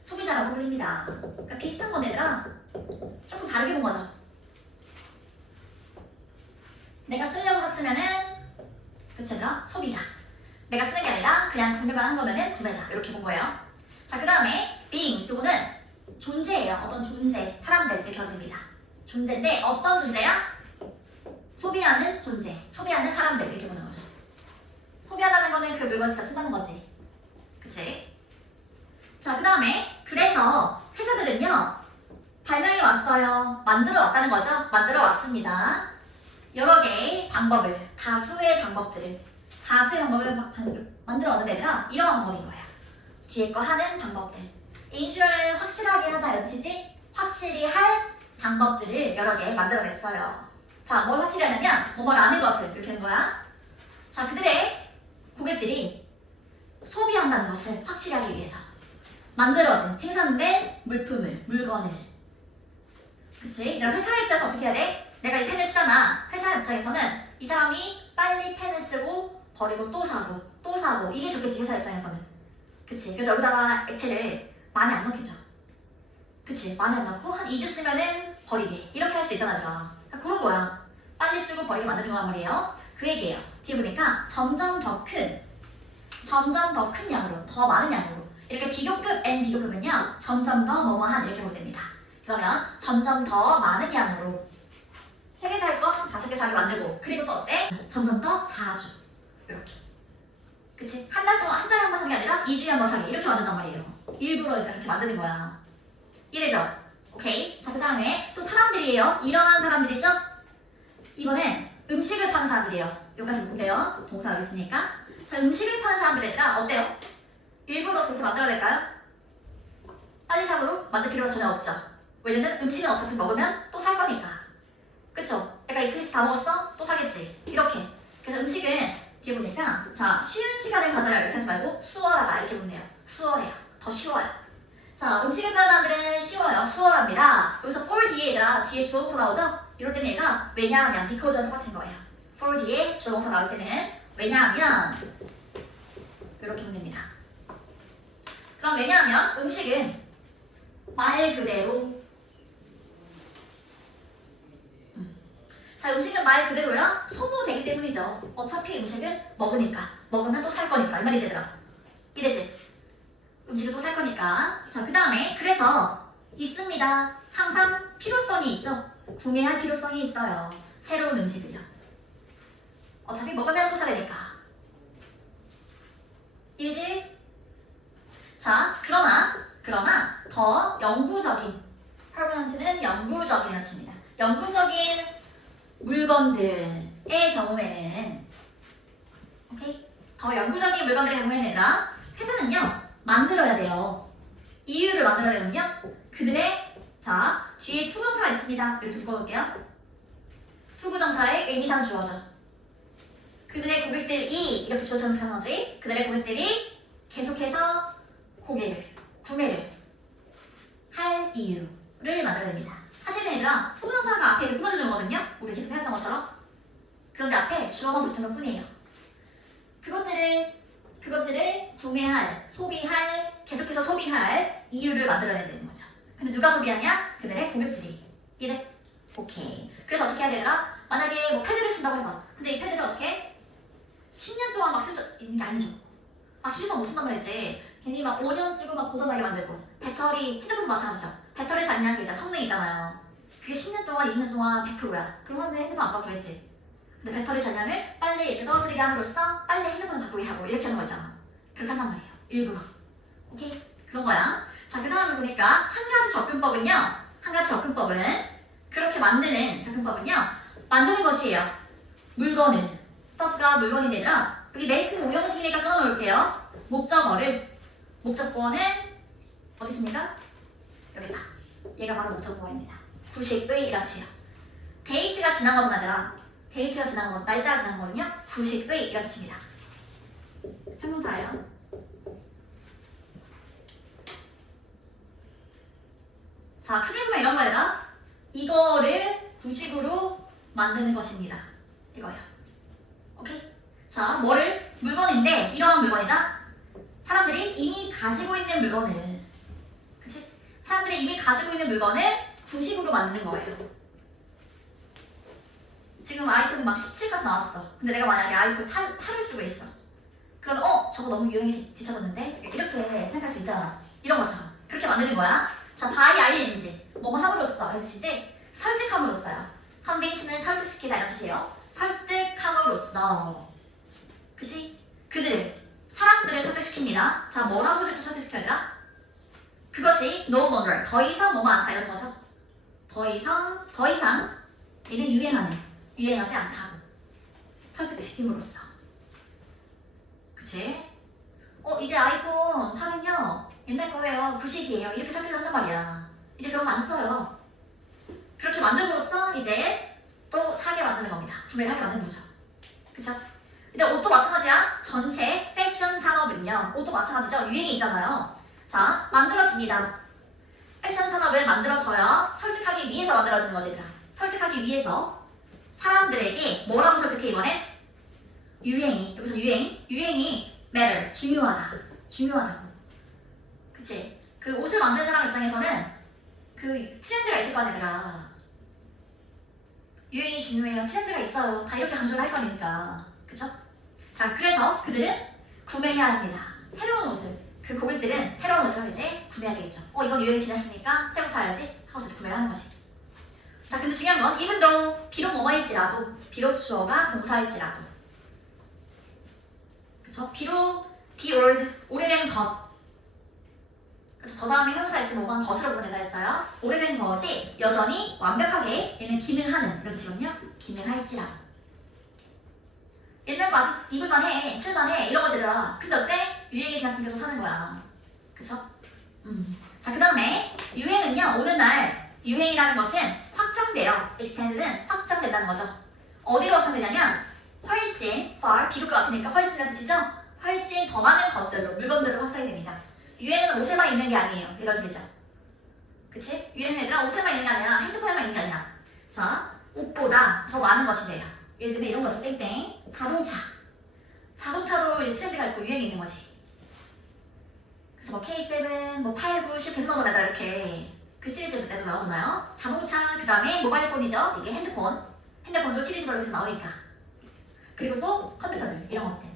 소비자라고 불립니다. 그러니까 비슷한 건 얘들아. 조금 다르게 본 거죠. 내가 쓰려고 샀으면은 그치 얘들아? 소비자. 내가 쓰는 게 아니라 그냥 구매만 한 거면은 구매자. 이렇게 본 거예요. 자, 그 다음에 beings. 요거는 존재예요. 어떤 존재. 사람들 이렇게 하면 됩니다. 존재인데 어떤 존재야? 소비하는 존재. 소비하는 사람들 이렇게 보는 거죠. 소비하다는 거는 그 물건 진짜 쓴다는 거지. 그치? 자, 그 다음에 그래서 회사들은요. 발명이 왔어요. 만들어 왔다는 거죠. 만들어 왔습니다. 여러 개의 방법을, 다수의 방법을 만들어 얻은 애들아 이러한 방법인 거야. 뒤에 거 하는 방법들. 인슈어를 확실하게 하다 이런 뜻이지? 확실히 할 방법들을 여러 개 만들어냈어요. 자, 뭘 확실히 하냐면 뭐라는 것을 이렇게 하는 거야. 자, 그들의 고객들이 소비한다는 것을 확실히 하기 위해서 만들어진, 생산된 물건을. 그치? 내가 회사 입장에서 어떻게 해야 돼? 내가 이 펜을 쓰잖아. 회사 입장에서는 이 사람이 빨리 펜을 쓰고 버리고 또 사고 이게 좋겠지, 회사 입장에서는. 그치? 그래서 여기다가 액체를 많이 안 넣겠죠. 그치? 많이 안 넣고 한 2주 쓰면은 버리게. 이렇게 할 수도 있잖아, 얘들아. 그러니까 그런 거야. 빨리 쓰고 버리게 만드는 거란 말이에요. 그 얘기예요. 뒤에 보니까 점점 더 큰 양으로, 더 많은 양으로. 이렇게 비교급 N 비교급은요. 점점 더 뭐뭐한 이렇게 보면 됩니다. 그러면 점점 더 많은 양으로 3개 살 거 5개 사게 만들고, 그리고 또 어때? 점점 더 자주. 이렇게. 그치? 한 달에 한 번 사는 게 아니라 2주에 한 번 사게. 이렇게 만든단 말이에요. 일부러 이렇게 만드는 거야. 이래죠? 오케이. 자, 그 다음에 또 사람들이에요. 이러한 사람들이죠? 이번엔 음식을 파는 사람들이에요. 여기까지 볼게요. 동사 여기 있으니까. 자, 음식을 파는 사람들 얘들아 어때요? 일부러 그렇게 만들어야 될까요? 빨리 사고로 만들 필요가 전혀 없죠. 왜냐면 음식은 어차피 먹으면 또 살 거니까. 그쵸? 내가 이 크리스 다 먹었어? 또 사겠지. 이렇게. 그래서 음식은 뒤에 보니까 자, 쉬운 시간을 가져야 이렇게 하지 말고 수월하다 이렇게 보네요. 수월해요. 더 쉬워요. 자, 음식을 파는 사람들은 쉬워요. 수월합니다. 여기서 for 뒤에 얘들아 뒤에 주어동사 나오죠? 이럴 때는 얘가 왜냐하면 because랑 똑같은 거예요. for 뒤에 주어동사 나올 때는 왜냐하면 이렇게 보면 됩니다. 그럼 왜냐하면 음식은 말 그대로 자, 음식은 말 그대로요. 소모되기 때문이죠. 어차피 음식은 먹으면 또 살 거니까 이 말이지 얘들아. 이래지? 음식은 또 살 거니까. 자, 그 다음에 그래서 있습니다. 항상 필요성이 있죠. 구매할 필요성이 있어요. 새로운 음식을요. 어차피 먹으면 또 사야 되니까. 이해지? 자, 그러나 더 영구적인 permanent는 영구적이라는 뜻입니다. 영구적인 물건들의 경우에는 오케이? 더 영구적인 물건들의 경우에는 얘들아 회사는요 만들어야 돼요. 이유를 만들어야 되면요 그들의 자 뒤에 투부정사가 있습니다. 이렇게 묶어볼게요. 투부정사의 의미상 주어져. 그들의 고객들이 이렇게 주어져서 거지. 그들의 고객들이 계속해서 구매를 할 이유를 만들어야 됩니다. 사실은 얘들아 투부정사가 앞에 이렇게 꾸며주는 거거든요. 우리 계속 해왔던 것처럼. 그런데 앞에 주어만 붙은 것 뿐이에요. 그것들을 구매할, 계속해서 소비할 이유를 만들어야 되는 거죠. 근데 누가 소비하냐? 그들의 고객들이. 이래? 오케이. 그래서 어떻게 해야 되더라? 만약에 뭐 패드를 쓴다고 해봐. 근데 이 패드를 어떻게? 10년 동안 막 쓸 수 있는 게 아니죠. 10년 동안 못 쓴단 말이지. 괜히 막 5년 쓰고 막 고장나게 만들고. 핸드폰 마찬가지죠. 배터리 잔량 그 성능 있잖아요. 그게 10년 동안, 20년 동안 100%야. 그럼 사람들이 핸드폰 안 바꾸겠지. 근데 배터리 잔량을 빨리 이렇게 떨어뜨리게 함으로써 빨리 핸드폰을 바꾸게 하고 이렇게 하는 거 있잖아. 그렇게 한단 말이에요. 일부러. 오케이? 그런 거야. 자, 그 다음에 보니까 한 가지 접근법은 그렇게 만드는 접근법은요. 만드는 것이에요. 물건을. 스타트가 물건인데 얘들아 여기 메이크 오형식이니까 끊어놓을게요. 목적어는 어디 있습니까? 여기다. 얘가 바로 목적어입니다. 구식의 이라치요. 데이트가 지난 거잖아 얘들아. 데이트가 지난 거, 날짜가 지난 거는요. 구식의 이라는 뜻입니다. 형용사예요. 자, 크게 보면 이런 거야. 이거를 구식으로 만드는 것입니다. 이거예요. 오케이? 자, 물건인데 이러한 물건이다. 사람들이 이미 가지고 있는 물건을, 그치? 사람들이 이미 가지고 있는 물건을 구식으로 만드는 거예요. 지금 아이폰이 막 17까지 나왔어. 근데 내가 만약에 아이폰 8을 쓰고 있어. 그러면 저거 너무 유행이 뒤쳐졌는데? 이렇게 생각할 수 있잖아. 이런 것처럼. 그렇게 만드는 거야. 자, by ing. 뭐뭐 함으로써. 이런 뜻이지? 설득함으로써요. convince는 설득시키다 이런 뜻이에요. 설득함으로써. 그치? 사람들을 설득시킵니다. 자, 뭐라고 설득시켜야 되나? 그것이 no longer. 더 이상 뭐만 않다 이런 거죠. 더 이상 얘는 유행하지 않다고. 설득시킴으로써. 그치? 이제 아이폰 8은요. 옛날 거예요. 구식이에요. 이렇게 설득을 한단 말이야. 이제 그런 거 안 써요. 그렇게 만듦으로써 이제 또 사게 만드는 겁니다. 구매를 하게 만드는 거죠. 그쵸? 근데 옷도 마찬가지야. 전체 패션 산업은요. 옷도 마찬가지죠. 유행이 있잖아요. 자, 만들어집니다. 패션 산업을 만들어져요. 설득하기 위해서 만들어지는 거지, 얘들아. 설득하기 위해서 사람들에게 뭐라고 설득해 이번엔? 여기서 유행이 matter, 중요하다고. 그치? 그 옷을 만드는 사람 입장에서는 그 트렌드가 있을 거 아니야. 유행이 중요해요. 트렌드가 있어요. 다 이렇게 강조를 할 거니까. 그쵸? 자, 그래서 그들은 구매해야 합니다. 새로운 옷을. 그 고객들은 새로운 옷을 이제 구매해야 되겠죠. 이건 유행이 지났으니까 새로 사야지 하고서 구매를 하는 거지. 자, 근데 중요한 건 even though 비록 뭐뭐일지라도, 비록 주어가 동사일지라도, 그쵸? 비록 the old, 오래된 것. 그래서 더 다음에 형용사 있으면 뭐만 것으로 보면 된다 했어요. 오래된 것이 여전히 완벽하게 얘는 기능하는 이런 뜻이거든요. 기능할지라도. 옛날 거 아직 입을만 해, 쓸만해 이런 거지라. 근데 어때? 유행이 지났으면 계속 사는 거야. 그쵸? 자, 그 다음에 유행은요. 오는 날 유행이라는 것은 확장돼요. extend는 확장된다는 거죠. 어디로 확장되냐면 훨씬 far, 비교과 같으니까 훨씬이라는 뜻이죠. 훨씬 더 많은 것들로, 물건들로 확장이 됩니다. 유행은 옷에만 있는 게 아니에요. 이런 소리죠. 그치? 유행은 얘들아 옷에만 있는 게 아니라 핸드폰에만 있는 게 아니야. 자, 옷보다 더 많은 것이 돼요. 예를 들면 이런 거지. 땡땡. 자동차도 이제 트렌드가 있고 유행이 있는 거지. 그래서 뭐 K7, 뭐 8, 9, 10 계속 나오잖아. 이렇게 그 시리즈 때도 나오잖아요. 자동차, 그 다음에 모바일폰이죠. 이게 핸드폰도 시리즈별로 해서 나오니까. 그리고 또 컴퓨터들 이런 것들.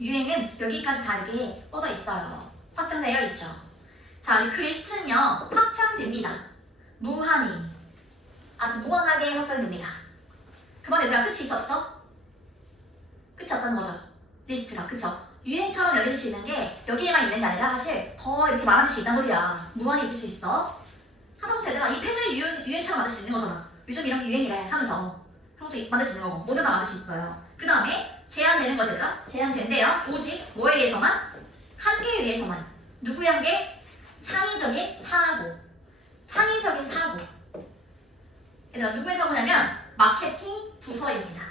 유행은 여기까지 다르게 뻗어 있어요. 확장되어 있죠. 자, 그 리스트는요. 확장됩니다. 무한히. 아주 무한하게 확장됩니다. 그만 얘들아 끝이 있어 없어? 끝이 없다는 거죠. 리스트가. 그쵸? 유행처럼 여겨질 수 있는 게 여기에만 있는 게 아니라 사실 더 이렇게 많아질 수 있다는 소리야. 무한히 있을 수 있어. 하다못해 얘들아 이 펜을 유행처럼 만들 수 있는 거잖아. 요즘 이런 게 유행이래 하면서 그런 것도 만들 수 있는 거고 뭐든 다 만들 수 있어요. 그 다음에 제한되는 거지 얘들아. 제한된대요. 오직 뭐에 의해서만? 한계에 의해서만. 누구의 한계? 창의적인 사고. 얘들아 누구의 사고냐면 마케팅 부서입니다.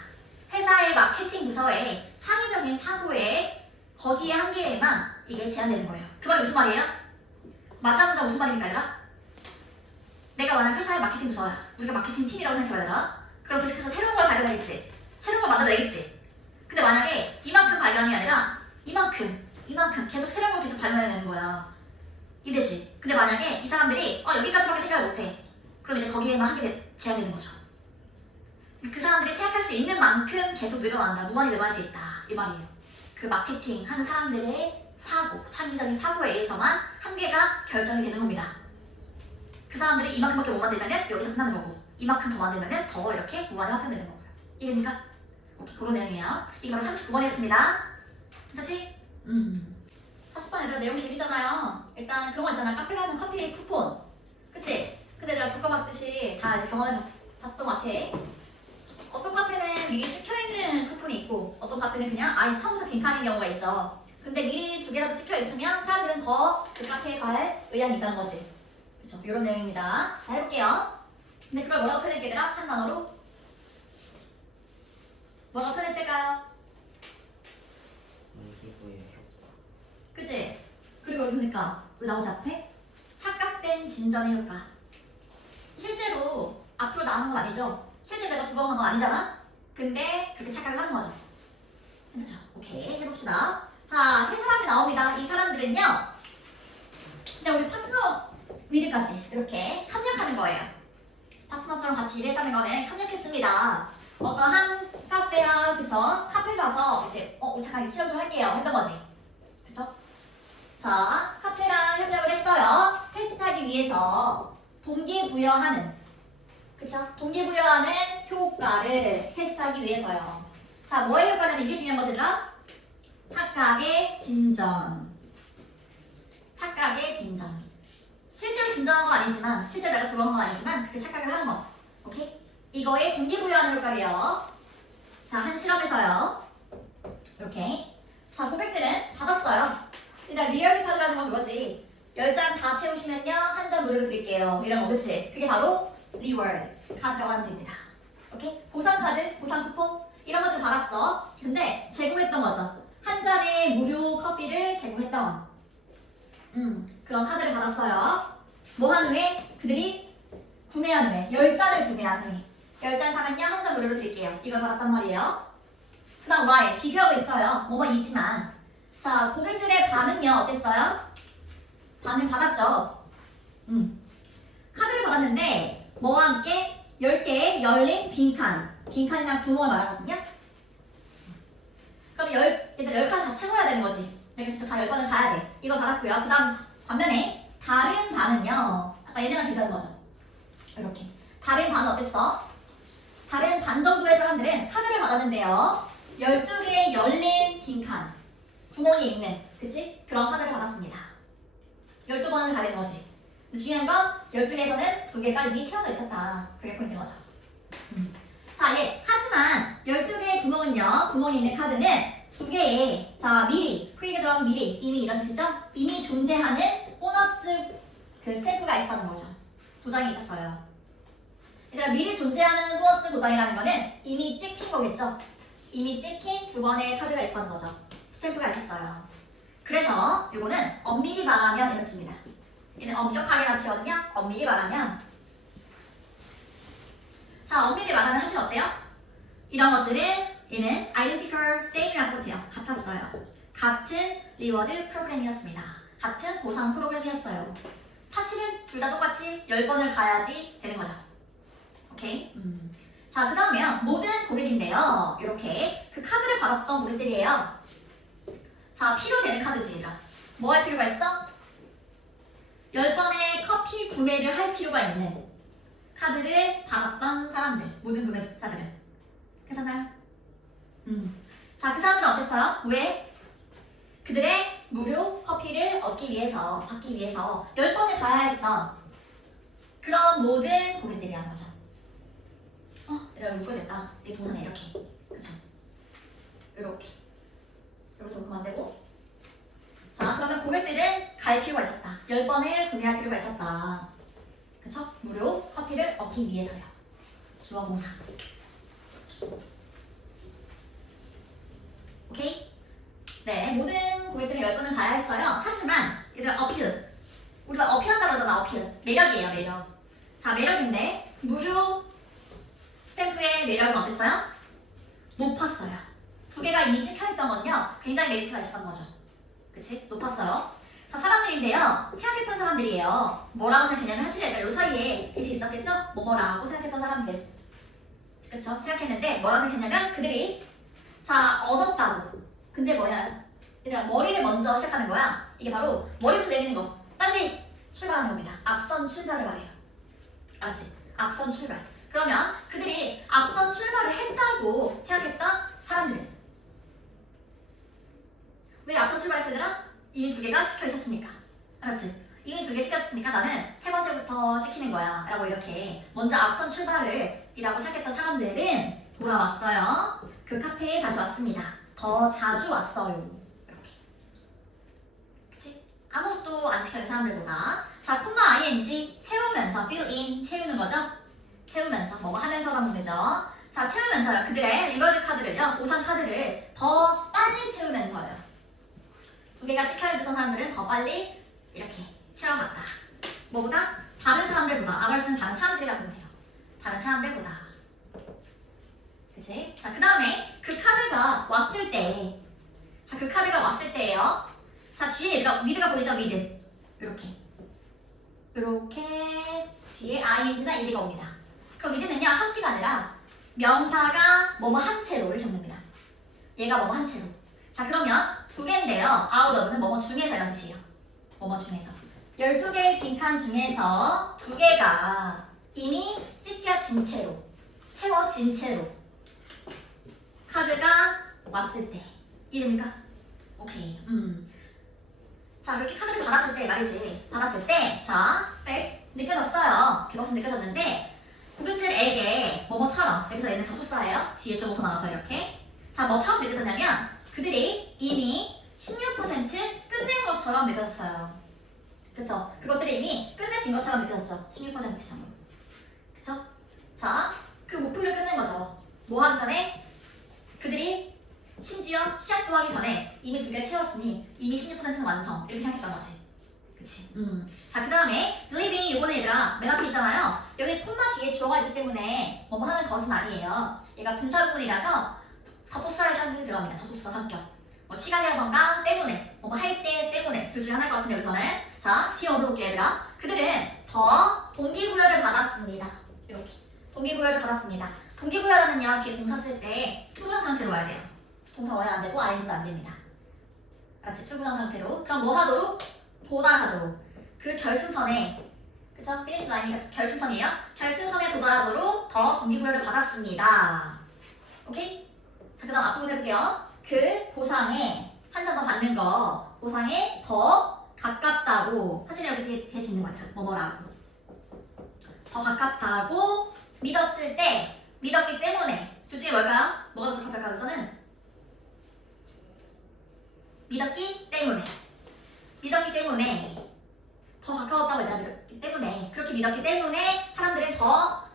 회사의 마케팅 부서에 창의적인 사고에 거기에 한계에만 이게 제한되는 거예요. 그 말이 무슨 말이에요? 맞아 무슨 말입니까 얘들아? 내가 만약 회사의 마케팅 부서야. 우리가 마케팅 팀이라고 생각해봐야 되나? 그럼 계속해서 새로운 걸 발견하겠지. 새로운 걸 만들어내겠지. 근데 만약에 이만큼 발견하는 게 아니라 이만큼 계속 새로운 걸 계속 발견해내는 거야. 이되지. 근데 만약에 이 사람들이 여기까지밖에 생각을 못해. 그럼 이제 거기에만 한계 제한되는 거죠. 그 사람들이 생각할 수 있는 만큼 계속 늘어난다. 무한히 늘어날 수 있다. 이 말이에요. 그 마케팅 하는 사람들의 사고, 창의적인 사고에 의해서만 한계가 결정이 되는 겁니다. 그 사람들이 이만큼밖에 못 만들면 여기서 끝나는 거고 이만큼 더 만들면 더 이렇게 무한히 확장되는 거고요. 이해됩니까? 오케이, 그런 내용이에요. 이게 바로 39번이었습니다. 괜찮지? 40번 얘들아 내용 재밌잖아요. 일단 그런 거 있잖아. 카페 가면 커피 쿠폰. 그치? 근데 내가 겪어봤듯이 다 이제 경험해봤던 것 같아. 어떤 카페는 미리 찍혀있는 쿠폰이 있고 어떤 카페는 그냥 아예 처음부터 빈칸인 경우가 있죠. 근데 미리 두 개라도 찍혀있으면 사람들은 더 그 카페에 갈 의향이 있다는 거지. 그쵸? 이런 내용입니다. 자, 해볼게요. 근데 그걸 뭐라고 표현할게 얘들아? 한 단어로? 뭐라고 표현했을까요? 기부의 효과. 그치? 그리고 여기 보니까 왜 나오지 앞에? 착각된 진전의 효과. 실제로 앞으로 나오는 건 아니죠? 실제 내가 두 번 한 건 아니잖아? 근데 그렇게 착각을 하는 거죠. 괜찮죠? 오케이, 해봅시다. 자, 세 사람이 나옵니다. 이 사람들은요, 그냥 우리 파트너 미리까지 이렇게 협력하는 거예요. 파트너처럼 같이 일했다는 거는 협력했습니다. 어떠한 카페야, 그쵸? 카페 가서 이제 우리 잠깐 실험 좀 할게요 했던 거지. 그쵸? 자, 카페랑 협력을 했어요. 테스트하기 위해서 동기부여하는, 그쵸? 동기부여하는 효과를 테스트하기 위해서요. 자, 뭐의 효과냐면 이게 중요한 것이라 착각의 진전. 착각의 진전. 실제로 진전한 건 아니지만, 실제로 내가 들어간 건 아니지만 그렇게 착각을 하는 거. 오케이? 이거에 동기부여하는 효과래요. 자, 한 실험에서요. 이렇게. 자, 고객들은 받았어요. 일단 리얼리 카드라는 건 그거지. 10장 다 채우시면요, 한 장 무료로 드릴게요. 이런 거, 그치? 그게 바로 리워드 카드라고 하면 됩니다. 오케이? 보상 카드, 보상 쿠폰 이런 것들 받았어. 근데 제공했던 거죠. 한 잔의 무료 커피를 제공했던 그런 카드를 받았어요. 뭐 한 후에 그들이 구매한 후에 10잔을 구매한 후에 10잔 사면요 한 잔 무료로 드릴게요. 이걸 받았단 말이에요. 그 다음 Y 비교하고 있어요. 뭐뭐이지만 자, 고객들의 반응요 어땠어요? 반응 받았죠. 카드를 받았는데 뭐와 함께 10개의 열린 빈칸이나 구멍을 말하거든요. 그럼 얘들 10칸 다 채워야 되는 거지. 내가 진짜 다 10번을 가야 돼. 이거 받았고요. 그 다음 반면에 다른 반은요. 아까 얘네랑 비교하는 거죠. 이렇게. 다른 반은 어땠어? 다른 반 정도의 사람들은 카드를 받았는데요. 12개의 열린 빈칸, 구멍이 있는, 그치? 그런 카드를 받았습니다. 12번을 가야 되는 거지. 근데 중요한 건 12개에서는 2개가 이미 채워져 있었다. 그게 포인트인 거죠. 자, 하지만 12개의 구멍은요. 구멍이 있는 카드는 2개의 자 미리, 프리게 들어가면 미리, 이미 이런 뜻이죠? 이미 존재하는 보너스 그 스탬프가 있었다는 거죠. 도장이 있었어요. 얘들아, 미리 존재하는 보너스 도장이라는 거는 이미 찍힌 거겠죠? 이미 찍힌 2번의 카드가 있었다는 거죠. 스탬프가 있었어요. 그래서 이거는 엄밀히 말하면 이런 뜻입니다. 얘는 엄격하게 가르치거든요. 엄밀히 말하면 자, 엄밀히 말하면 사실 어때요? 이런 것들은 얘는 identical same이라고 해요. 같았어요. 같은 리워드 프로그램이었습니다. 같은 보상 프로그램이었어요. 사실은 둘 다 똑같이 10번을 가야지 되는 거죠. 오케이? 자, 그 다음에요. 모든 고객인데요. 이렇게 그 카드를 받았던 고객들이에요. 자, 필요되는 카드지가 뭐 할 필요가 있어? 10번의 커피 구매를 할 필요가 있는 카드를 받았던 사람들, 모든 구매자들은. 괜찮나요? 자, 그 사람들은 어땠어요? 왜? 그들의 무료 커피를 얻기 위해서, 받기 위해서 10번을 가야 했던 그런 모든 고객들이라는 거죠. 내가 묶어야겠다. 이 동사는 이렇게. 그쵸? 이렇게. 여기서 묶으면 안 되고. 자, 그러면 고객들은 갈 필요가 있었다. 10번을 구매할 필요가 있었다. 그쵸? 무료 커피를 얻기 위해서요. 주어 동사. 오케이? 네, 모든 고객들이 10번을 가야 했어요. 하지만 얘들아, 어필. 우리가 어필한다고 하잖아, 어필. 매력이에요, 매력. 자, 매력인데 무료 스탬프의 매력은 어땠어요? 높았어요. 2개가 이미 찍혀있던 거는요, 굉장히 메리트가 있었던 거죠. 그치? 높았어요. 자, 사람들인데요. 생각했던 사람들이에요. 뭐라고 생각했냐면 사실 애들 요 사이에 빛이 있었겠죠? 뭐라고 생각했던 사람들. 그쵸? 생각했는데 뭐라고 생각했냐면 그들이 자, 얻었다고. 근데 뭐야? 얘들아, 머리를 먼저 시작하는 거야. 이게 바로 머리부터 내미는 거. 빨리 출발하는 겁니다. 앞선 출발을 말해요. 알았지? 앞선 출발. 그러면 그들이 앞선 출발을 했다고 생각했던 사람들은 왜 앞선 출발했으더라? 이미 두 개가 찍혀 있었으니까. 그렇지? 이미 두 개 찍혔으니까 나는 세 번째부터 찍히는 거야 라고 이렇게 먼저 앞선 출발을 이라고 생각했던 사람들은 돌아왔어요. 그 카페에 다시 왔습니다. 더 자주 왔어요. 이렇게. 그치? 아무것도 안 찍혀있는 사람들보다. 자, 콤마 ing 채우면서 fill in 채우는 거죠. 채우면서 뭐뭐 하면서라는 거죠. 자, 채우면서요. 그들의 리워드 카드를요. 보상 카드를 더 빨리 채우면서요. 두 개가 찍혀있던 사람들은 더 빨리 이렇게 채워갔다. 뭐보다? 다른 사람들보다. 아덜스는 다른 사람들이라고 보면 돼요. 다른 사람들보다. 그치? 자, 그 다음에 그 카드가 왔을 때. 자, 그 카드가 왔을 때예요. 자, 뒤에 미드가 보이죠? 미드. 이렇게. 이렇게 뒤에 ing나 ed가 옵니다. 그럼 미드는요, 한 개가 아니라 명사가 뭐뭐 한 채로 이렇게 옵니다. 얘가 뭐뭐 한 채로. 자, 그러면 두 개인데요. out of는 뭐뭐 중에서 이런 뜻이에요. 뭐뭐 중에서. 12개의 빈칸 중에서 두 개가 이미 찢겨진 채로, 채워진 채로 카드가 왔을 때. 이해됩니까? 오케이. 자, 이렇게 카드를 받았을 때 말이지. 받았을 때, 자, felt 느껴졌어요. 그것은 느껴졌는데 고객들에게 뭐뭐처럼, 여기서 얘는 접속사예요. 뒤에 주어서 나와서 이렇게. 자, 뭐처럼 느껴졌냐면 그들이 이미 16% 끝낸 것처럼 느껴졌어요. 그쵸? 그것들이 이미 끝내진 것처럼 느껴졌죠. 16% 정도. 그쵸? 자, 그 목표를 끝낸 거죠. 뭐 하기 전에? 그들이 심지어 시작도 하기 전에 이미 두 개를 채웠으니 이미 16%는 완성. 이렇게 생각했던 거지. 그치? 자, 그 다음에 believing 요거는 얘들아 맨 앞에 있잖아요. 여기 콤마 뒤에 주어가 있기 때문에 뭐뭐 하는 것은 아니에요. 얘가 분사 부분이라서 접속사의 성격이 들어갑니다. 접속사 성격. 뭐 시간이라던가 때문에 뭐뭐 할 때 때문에 둘 중에 하나일 것 같은데 여기서는 자 뒤에 얻어볼게요 얘들아. 그들은 더 동기부여를 받았습니다. 이렇게 동기부여를 받았습니다. 동기부여라는요 뒤에 동사 쓸 때 투부정 상태로 와야 돼요. 동사 와야 안 되고 ing도 안 됩니다. 알았지? 투부정 상태로. 그럼 뭐 하도록? 도달하도록. 그 결승선에 그쵸? finish line이 결승선이에요. 결승선에 도달하도록 더 동기부여를 받았습니다. 오케이? 자, 그 다음 앞부분 해볼게요. 그 보상에 한 장 더 받는 거 보상에 더 가깝다고 사실 여기 대신 있는 거야. 뭐뭐라고 더 가깝다고 믿었을 때 믿었기 때문에 둘 중에 뭘까요? 뭐가 더 적합할까요? 여기서는 믿었기 때문에 더 가까웠다고 얘들아 믿었기 때문에 그렇게 믿었기 때문에 사람들은 더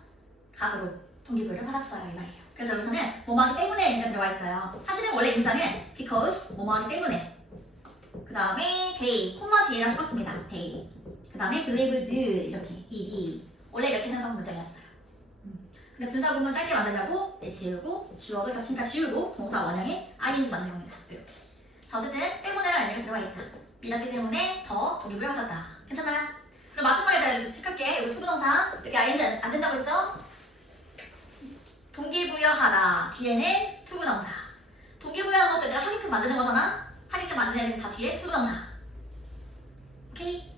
각으로 동기부여를 받았어요 이 말이에요. 그래서 여기서는 뭐뭐하기 때문에 의미가 들어가 있어요. 사실은 원래 이 문장은 because 뭐뭐하기 때문에 그 다음에 they 콤마 뒤에랑 똑같습니다. they 그 다음에 believed 이렇게 ed 원래 이렇게 생각하는 문장이었어요. 근데 분사구문 짧게 만들려고 지우고 주어도 겹치니까 지우고 동사 원형에 ing 만든 겁니다. 이렇게 자 어쨌든 때문에라는 의미가 들어가 있다. 믿었기 때문에 더 동기부여를 받았다. 괜찮아요? 그럼 마지막에 체크할게. 여기 투부동사 여기 ing 안 된다고 했죠? 동기부여하다 뒤에는 투부정사. 동기부여하는 것도 얘들아 하게끔 만드는 거잖아. 하게끔 만드는 애들은 다 뒤에 투부정사. 오케이?